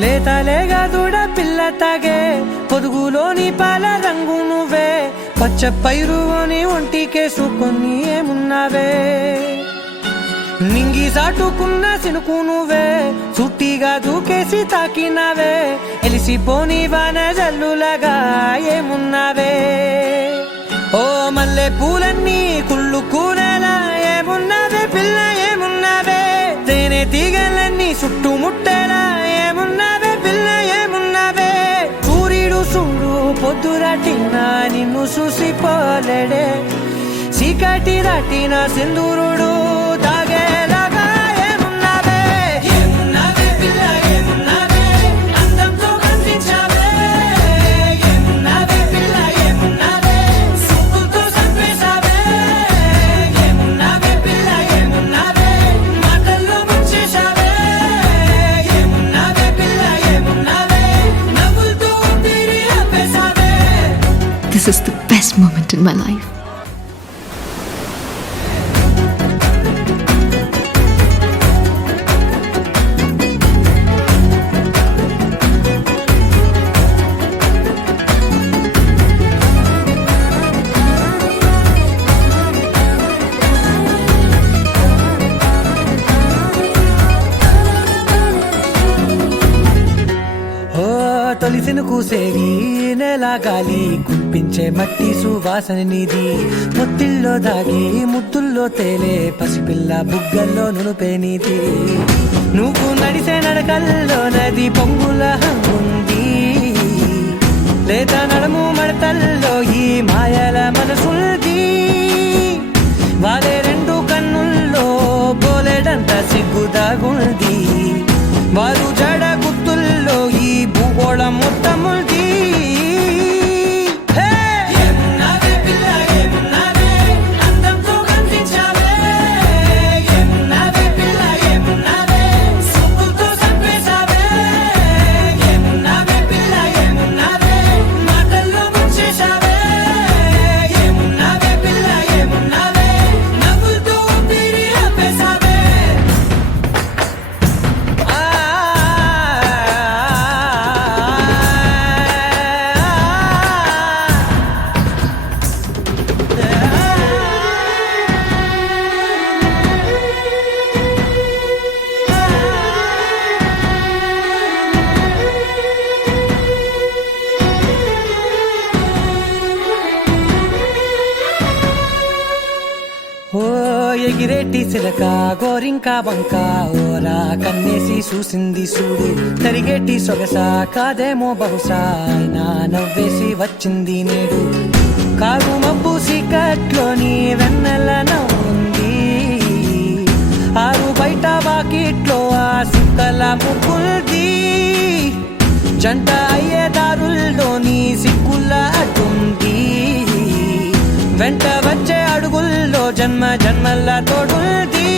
లేతలేగా దూడ పిల్ల తాగే పొదుగులోని పాల రంగు నువ్వే పచ్చ పైరుని ఒంటికేసుకొని ఏమున్నావే నింగి సాటుకున్న సినుకు నువ్వే చుట్టిగా దూకేసి తాకినావే ఎలిసిపోని వాన జల్లులగా ఏమున్నావే ఓ మల్లె పూలన్నీ కుళ్ళు కూరలా ఏమున్నావే పిల్ల ఏమున్నావే తేనె తీగలన్నీ చుట్టుముట్టేలా ఏమున్నావే పిల్ల ఏమున్నావే సూర్యుడు చూడు పొద్దురాటినా నిన్ను చూసిపోలేడే చీకటి దాటిన సింధూరుడు తాగేలాగా ఏమున్నావే ఏమున్నావే పిల్ల ఏమున్నావే అందంతో కనిపించావే ఏమున్నావే పిల్ల ఏమున్నావే సుక్కుతో చంపేశావే ఏమున్నావే పిల్ల ఏమున్నావే మాటల్లో ముంచేశావే ఏమున్నావే పిల్ల ఏమున్నావే నవ్వులతో ఊపిరి ఆపేశావే. This is the best moment in my life. తొలిసిన కూసేవి నెల గాలి కుప్పించే మట్టి సువాసన నీది ముత్తిల్లో దాగి ముద్దుల్లో తేలే పసిపిల్ల బుగ్గల్లో నునుపే నీది నువ్వు నడిసే నడకల్లో నది పొంగుల హంగుంది లేత నడము మడతల్లో ఈ మాయల మనసుంది వాలే రెండు కన్నుల్లో బోలెడంత సిగ్గుదాగుంది వారు జడ గుర్తుల్లో ఈ భూగోళం మొత్తముంది ఏమున్నావే పిల్ల ఏమున్నావే అందంతో కనిపించావే ఏమున్నావే పిల్ల ఏమున్నావే సుక్కుతో చంపేశావే ఏమున్నావే పిల్ల ఏమున్నావే మాటల్లో ముంచేశావే ఏమున్నావే పిల్ల ఏమున్నావే నవ్వులతో ఊపిరి ఆపేశావే. ఓ ఎగిరేటి సిలక గోరింక వంక ఓరా కన్నేసి చూసింది చూడు తరిగేటి సొగస కాదేమో బహుశా అయినా నవ్వేసి వచ్చింది నేడు కారు మబ్బు సీకట్లోని వెన్నెల నవ్వుంది ఆరు బయట వాకిట్లో ఆ సుక్కల ముగ్గుల్ది జంట అయ్యే దారుల్లోని సిగ్గుల అడ్డుంది వెంట వచ్చే అడుగుల్లో జన్మ జన్మల తోడుంది